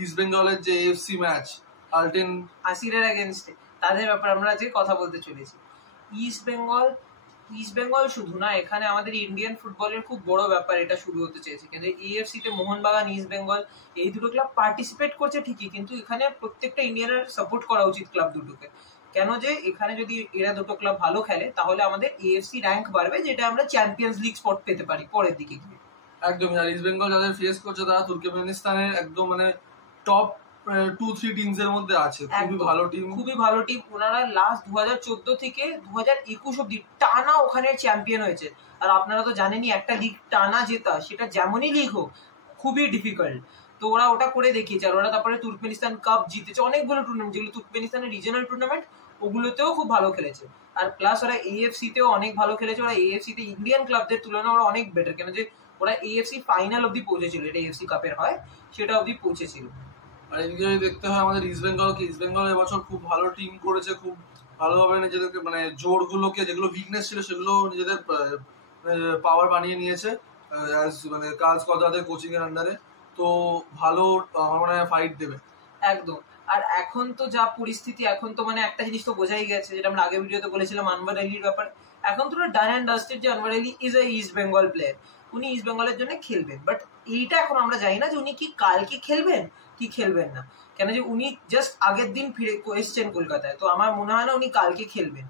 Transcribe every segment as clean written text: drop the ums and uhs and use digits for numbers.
East বেঙ্গলের যে AFC match আলটেন আসিরের এগেনস্টে, তাদের ব্যাপারে আমরা যে কথা বলতে চলেছি। ইস্ট বেঙ্গল শুধু না, এখানে আমাদের ইন্ডিয়ান ফুটবলের খুব বড় ব্যাপার এটা শুরু হতে চেয়েছে, কিন্তু এএফসি তে মোহনবাগান, ইস্ট বেঙ্গল এই দুটো ক্লাব পার্টিসিপেট করছে ঠিকই, কিন্তু এখানে প্রত্যেকটা ইন্ডিয়ানের সাপোর্ট করা উচিত ক্লাব দুটোকে। কেন যে এখানে যদি এরা দুটো ক্লাব ভালো খেলে তাহলে আমাদের এএফসি র্যাঙ্ক বাড়বে, যেটা আমরা চ্যাম্পিয়ন্স লিগ স্পট পেতে পারি পরের দিকে গিয়ে। একদম। আর ইস্ট বেঙ্গল যাদের ফেস করছে তারা তুর্কমেনিস্তানের একদম মানে টপ 2-3 টিমস এর মধ্যে আছে, খুবই ভালো টিম। ওনারা লাস্ট 2014 থেকে 2021 অব্দি টানা ওখানে চ্যাম্পিয়ন হয়েছে। আর আপনারা তো জানেনই একটা লিগ টানা জেতা, সেটা যেমনই লিগ হোক খুবই ডিফিকাল্ট। তো ওরা ওটা করে দেখিয়েছে। আর ওরা তারপরে তুর্কমেনিস্তান কাপ জিতেছে, অনেকগুলো টুর্নামেন্ট, যেগুলো তুর্কমেনিস্তানের রিজনাল টুর্নামেন্ট, ওগুলোতেও খুব ভালো খেলেছে। আর প্লাস ওরা এএফসি তেও অনেক ভালো খেলেছে। ওরা এএফসি তে ইন্ডিয়ান ক্লাবদের তুলনায় ওরা অনেক বেটার, কেন যে ওরা এএফসি ফাইনাল অব্দি পৌঁছেছিল, এটা এএফসি কাপের হয়, সেটা অব্দি পৌঁছেছিল। আর এদিকে যদি দেখতে হয় আমাদের ইস্ট বেঙ্গল এবছর খুব ভালো টিম করেছে, খুব ভালোভাবে নিজেদেরকে মানে জোরগুলোকে, যেগুলো উইকনেস ছিল সেগুলো নিজেদের পাওয়ার বানিয়ে নিয়েছে মানে কাজ কদাদের কোচিং এর আন্ডারে। তো ভালো আমার মনে হয় ফাইট দেবে একদম। আর এখন তো যা পরিস্থিতি, এখন তো মানে একটা জিনিস তো বোঝাই গেছে, যেটা আমরা আগের ভিডিওতে বলেছিলাম আনওয়ার আলীর ব্যাপারে। এখন তো ডান অ্যান্ড ডাস্টেড যে Anwar Ali is a east Bengal player, উনি ইস্ট বেঙ্গলের জন্য খেলবেন। বাট এইটা এখন আমরা জানি না যে উনি কি কালকে খেলবেন কি খেলবেন না, কেন যে উনি জাস্ট আগের দিন ফিরে এসছেন কলকাতায়, তো আমার মনে হয় না উনি কালকে খেলবেন।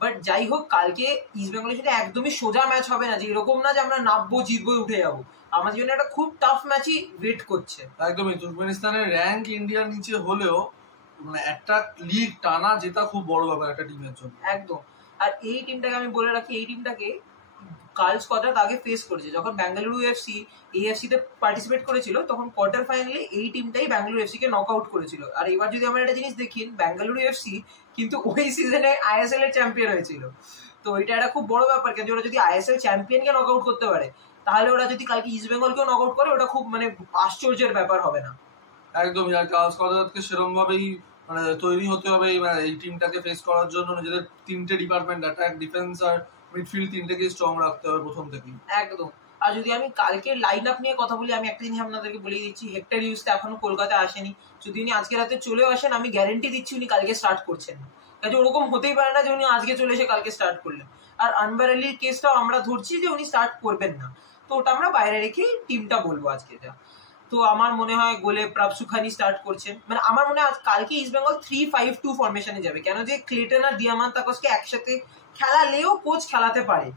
বাট যাই হোক, কালকে ইস্ট বেঙ্গলের সাথে একদমই সোজা ম্যাচ হবে না, যে এরকম না যে আমরা নামবো জিতবো উঠে যাবো। আমাদের জন্য একটা খুব টাফ ম্যাচই ওয়েট করছে। একদমই। তুর্কমেনিস্তানের র্যাঙ্ক ইন্ডিয়ার নিচে হলেও মানে একটা লিগ টানা জেতা খুব বড় ব্যাপার একটা টিমের জন্য। একদম। আর এই টিমটাকে আমি বলে রাখি, এই টিমটাকে কাল স্কোয়াড্রাত আগে ফেস করেছে। যখন বেঙ্গালুরু এফসি এএফসি তে পার্টিসিপেট করেছিল, তখন কোয়ার্টার ফাইনালে এই টিমটাই বেঙ্গালুরু এফসি কে নক আউট করেছিল। আর এবার যদি আমরা একটা জিনিস দেখি, বেঙ্গালুরু এফসি কিন্তু ওই সিজনে আইএসএল এর চ্যাম্পিয়ন হয়েছিল। তো এটা একটা খুব বড় ব্যাপার, কিন্তু ওরা যদি আইএসএল চ্যাম্পিয়নকে নক আউট করতে পারে, তাহলে ওরা যদি কালকে ইস্ট বেঙ্গলকেও নক আউট করে, ওটা খুব মানে আশ্চর্যের ব্যাপার হবে না। একদমই। আর কাল স্কোয়াড্রাতকে সেরকম ভাবেই মানে তৈরি হতে হবে এই টিমটাকে ফেস করার জন্য। নিজেদের তিনটে ডিপার্টমেন্ট, অ্যাটাক, ডিফেন্স আর মিডফিল্ড, তিনটেকে স্ট্রং রাখতে হবে প্রথম থেকেই। একদম। আর যদি আমি কালকের লাইন আপ নিয়ে কথা বলি, আমি একটা জিনিস আপনাদেরকে বলে দিচ্ছি, হেক্টর হিউজ তো এখনো কলকাতায় আসেনি। যদি উনি আজকে রাতে চলেও আসেন, আমি গ্যারেন্টি দিচ্ছি উনি কালকে স্টার্ট করছেন না। কাজে ওরকম হতেই পারে না যে উনি আজকে চলে এসে কালকে স্টার্ট করলেন। আর আনওয়ার আলীর কেসটাও আমরা ধরছি যে উনি স্টার্ট করবেন না, তো ওটা আমরা বাইরে রেখে টিমটা বলবো আজকে যা। তো আমার মনে হয় গোলে প্রাপসু খানি স্টার্ট করছেন। মানে আমার মনে হয় কালকে ইস্ট বেঙ্গল 3-5-2 ফরমেশনে যাবে, কেন যে ক্লেটন আর দিয়ামান্তাকসকে একসাথে খেলালেও কোচ খেলাতে পারে।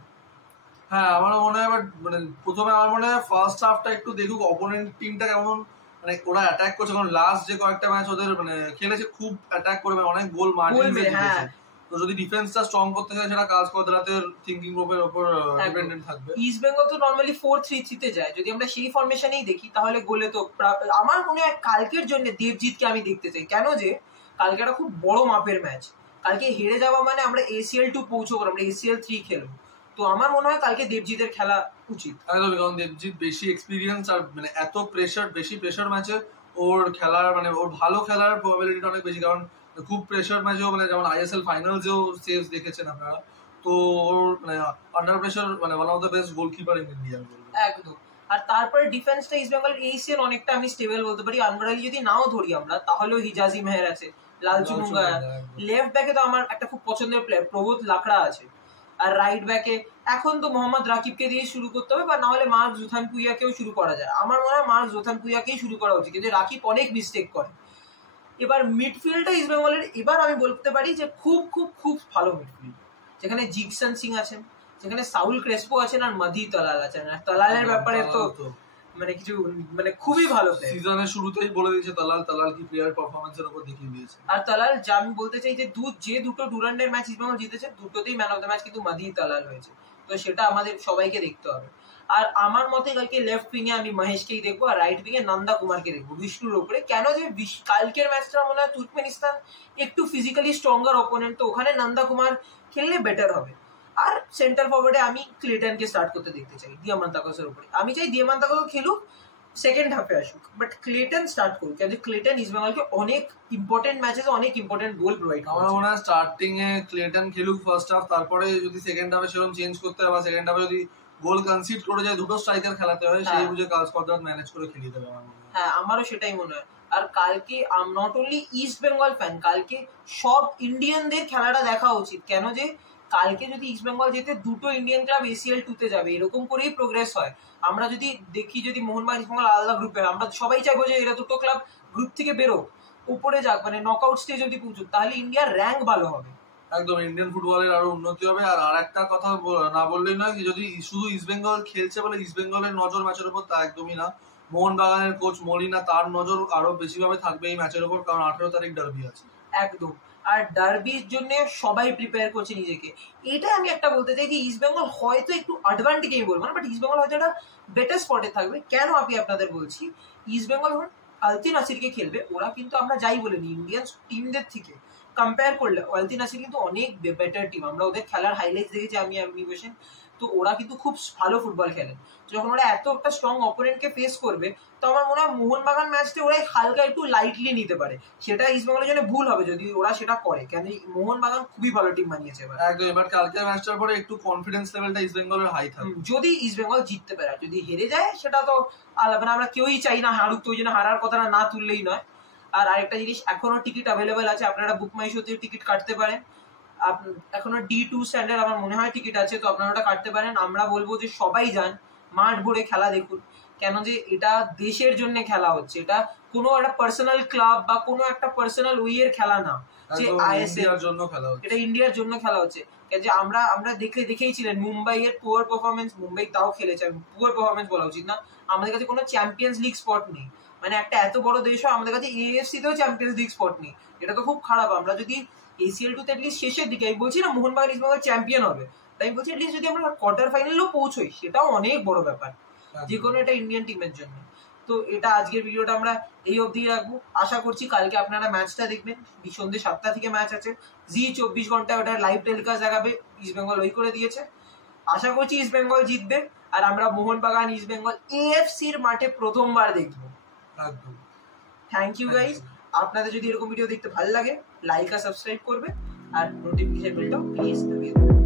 হ্যাঁ, আমার মনে হয় মানে প্রথমে আমার মনে হয় ফার্স্ট হাফটা একটু দেখুক অপোনেন্ট টিমটা কেমন, মানে ওরা অ্যাটাক করছে। কারণ লাস্ট যে কয়েকটা ম্যাচ ওদের মানে খেলেছে খুব অ্যাটাক করে, মানে অনেক গোল মার্জিন দিয়েছে। তো যদি ডিফেন্সটা স্ট্রং করতে চায়, সেটা কাজ কদরাতের থিংকিং গ্রুপের উপর ডিপেন্ডেন্ট থাকবে। ইস্ট বেঙ্গল তো নরমালি 4-3-3 তে যায়, যদি আমরা সেই ফরমেশনেই দেখি তাহলে গোলে তো আমার মনে হয় কালকের জন্য দেবজিৎকে আমি দেখতে চাই। কেন যে কালকে একটা খুব বড় মাপের ম্যাচ, কালকে হেরে যাওয়া মানে আমরা ACL 2 পৌঁছবো, আমরা ACL 3 খেলবো। তো আমার মনে হয় কালকে দেবজিতের খেলা উচিত। একদমই। কারণ দেবজিৎ বেশি এক্সপিরিয়েন্স, আর মানে এত বেশি প্রেশার ম্যাচে ওর খেলার মানে ওর ভালো খেলার প্রবাবিলিটি অনেক বেশি। কারণ খুব প্রেশার ম্যাচেও মানে যেমন ISL ফাইনালসেও সেভস দেখেছেন আপনারা, তো ওর মানে আন্ডার প্রেশার মানে one of the best goalkeeper in India. একদম। আর তারপরে ডিফেন্সটা ইস্ট বেঙ্গল ACL অনেকটা আমি স্টেবল বলতে পারি। আনওয়ার আলী যদি নাও ধরি আমরা, তাহলেও হিজাজি মেহের আছে, লালচুনুঙ্গা। লেফট ব্যাকে তো আমার একটা খুব পছন্দের প্লেয়ার প্রবোধ লাকড়া আছে। আর রাইট ব্যাকে এখন তো মোহাম্মদ রাকিবকে দিয়ে শুরু করতে হবে, বা না হলে মার্ক জুথানপুইয়াকেও শুরু করা যায়। আমার মনে হয় মার্ক জুথানপুইয়াকেই শুরু করা উচিত, কিন্তু রাকিব অনেক মিস্টেক করে। এবার মিডফিল্ডটা ইস্ট বেঙ্গলের এবার আমি বলতে পারি যে খুব খুব খুব ভালো মিডফিল্ড, যেখানে জিকসন সিং আছেন, যেখানে সাউল ক্রেসপো আছেন, আর মাদি তালাল আছেন। আর তালালের ব্যাপারে তো মানে কিছু মানে খুবই ভালো প্লেয়ার। সিজনের শুরুতেই বলে দিয়েছে তালাল কি প্লেয়ার পারফরম্যান্সের উপর দেখিয়ে দিয়েছে। আর তালাল যা আমি বলতে চাই যে যে দুটো ডুরান্ডের ম্যাচ ইস্ট বেঙ্গল জিতেছে, দুটোতেই ম্যান অফ দ্য ম্যাচ কিন্তু মাদি তালাল হয়েছে। তো সেটা আমাদের সবাইকে দেখতে হবে। আর আমার মতে কালকে লেফট উইংয়ে আমি মহেশকেই দেখবো, আর রাইট উইংয়ে নন্দা কুমারকে দেখবো বিষ্ণুর ওপরে। কেন যে কালকের ম্যাচটা মনে হয় তুর্কমেনিস্তান একটু ফিজিক্যালি স্ট্রঙ্গার অপোনেন্ট, তো ওখানে নন্দা কুমার খেললে বেটার হবে। আর সেন্টার ফরওয়ার্ডে আমি ক্লেটনকে স্টার্ট করতে দেখতে চাই দিয়ামান্তাকসের উপরে। আমি চাই দিয়ামান্তাকস খেলুক, সেকেন্ড হাফে আসুক, বাট ক্লেটন স্টার্ট করুক, কারণ ক্লেটন ইস্ট বেঙ্গলকে অনেক ইম্পর্টেন্ট ম্যাচে অনেক ইম্পর্টেন্ট গোল প্রোভাইড করে। আমার মনে হয় স্টার্টিং এ ক্লেটন খেলুক ফার্স্ট হাফ, তারপরে যদি সেকেন্ড হাফে সেরকম চেঞ্জ করতে হয়, বা সেকেন্ড হাফে যদি গোল কনসিড করে যায়, দুটো স্ট্রাইকার খেলাতে হয়, সেই বুঝে কাজ কদরাত ম্যানেজ করে খেলিয়ে দেবে আমার মনে হয়। হ্যাঁ আমারও সেটাই মনে হয়। আর কালকে not only east Bengal fan, কালকে সব ইন্ডিয়ানদের খেলাটা দেখা উচিত। কেন যে কালকে যদি ইস্ট বেঙ্গল যেতে দুটো ইন্ডিয়ান ক্লাব ACL 2 তে যাবে, এরকম করেই প্রোগ্রেস হয়। আমরা যদি দেখি যদি মোহনবাগান ইস্ট বেঙ্গল আলাদা গ্রুপে, আমরা সবাই চাইবো যে এরা দুটো ক্লাব গ্রুপ থেকে বেরোক, উপরে যাক, মানে নকআউট স্টেজ অব্দি পৌঁছুক, তাহলে ইন্ডিয়ার র্যাঙ্ক ভালো হবে। একদম ইন্ডিয়ান ফুটবলের আরো উন্নতি হবে। আর একটা কথা না বললেই নয়, যদি শুধু ইস্ট বেঙ্গল খেলছে বলে ইস্ট বেঙ্গলের নজর ম্যাচের উপর, তা একদমই না। মোহনবাগানের কোচ মলিনা, তার নজর আরো বেশিভাবে থাকবে এই ম্যাচের উপর, কারণ 18 তারিখ ডার্বি আছে। একদম। আর ডার্বির জন্য সবাই প্রিপেয়ার করছে নিজেকে। এটা আমি একটা বলতে চাই যে ইস্ট বেঙ্গল হয়তো একটু অ্যাডভান্টেজেই বলবো না, বাট ইস্ট বেঙ্গল হয়তো একটা বেটার স্পটে থাকবে। কেন আমি আপনাদের বলছি, ইস্ট বেঙ্গল আলতি নাসিরকে খেলবে, ওরা কিন্তু আমরা যাই বলিনি ইন্ডিয়ান টিমদের থেকে কম্পেয়ার করলে আলতি নাসির কিন্তু অনেক বেটার টিম। আমরা ওদের খেলার হাইলাইটস দেখেছি আমি বসে, তো ওরা কিন্তু খুব ভালো ফুটবল খেলে। যখন ওরা এত একটা স্ট্রং অপোনেন্টকে ফেস করবে, তো আমার মনে হয় মোহনবাগান ম্যাচটা ওরা হালকা একটু লাইটলি নিতে পারে। সেটা ইস্ট বেঙ্গলের জন্য ভুল হবে যদি ওরা সেটা করে, কেন মোহনবাগান খুবই ভালো টিম বানিয়েছে এবার। একদম, এবার কালকে ম্যাচটার পরে একটু কনফিডেন্স লেভেলটা ইস্ট বেঙ্গলের হাই থাকবে। যদি ইস্ট বেঙ্গল জিততে পারে, যদি হেরে যায় সেটা তো আলাদা, আমরা কেউই চাই না হারুক, তো ওই জন্য হারার কথাটা না তুললেই নয়। আর আরেকটা জিনিস, এখনো টিকিট অ্যাভেলেবেল আছে, আপনারা বুক মাই শোতে টিকিট কাটতে পারেন। এখনো D2 স্ট্যান্ডার্ড আমার মনে হয় টিকিট আছে, তো আপনারা ওটা কাটতে পারেন। আমরা বলবো যে সবাই যান, মাঠ ভরে খেলা দেখুন। কেন যে এটা দেশের জন্য খেলা হচ্ছে, এটা কোনো একটা পার্সোনাল ক্লাব বা কোনো একটা পার্সোনাল উইয়ের খেলা না, যে ইন্ডিয়ার জন্য খেলা হচ্ছে, এটা ইন্ডিয়ার জন্য খেলা হচ্ছে। যে আমরা দেখেইছিলেন মুম্বাইয়ের পুয়ার পারফরমেন্স, মুম্বাই তাও খেলেছে, পুয়ার পারফরমেন্স বলা উচিত না, আমাদের কাছে কোনো চ্যাম্পিয়ন্স লিগ স্পট নেই। মানে একটা এত বড় দেশ হয়, আমাদের কাছে AFC তেও চ্যাম্পিয়ন্স লিগ স্পট নেই, এটা তো খুব খারাপ। আমরা যদি ACL 2 তে অ্যাটলিস্ট শেষের দিকে, আমি বলছি না মোহনবাগান ইস্ট বেঙ্গল চ্যাম্পিয়ন হবে, তাই আমি বলছি অ্যাটলিস্ট যদি আমরা কোয়ার্টার ফাইনালেও পৌঁছই, সেটাও অনেক বড় ব্যাপার যে কোনো একটা ইন্ডিয়ান টিমের জন্য। তো এটা আজকের ভিডিওটা আমরা এই অবধি রাখবো। আশা করছি কালকে আপনারা ম্যাচটা দেখবেন, সন্ধ্যে 7টা থেকে ম্যাচ আছে, জি 24 ঘন্টা ওটার লাইভ টেলিকাস্ট দেখাবে, ইস্ট বেঙ্গল ওই করে দিয়েছে। আশা করছি ইস্ট বেঙ্গল জিতবে, আর আমরা মোহনবাগান ইস্ট বেঙ্গল AFC-র মাঠে প্রথমবার দেখবো। একদম। Thank you guys. আপনাদের যদি এরকম ভিডিও দেখতে ভালো লাগে, লাইক আর সাবস্ক্রাইব করবে, আর নোটিফিকেশন বেলটাও প্লিজ দাবিয়ে দেবেন।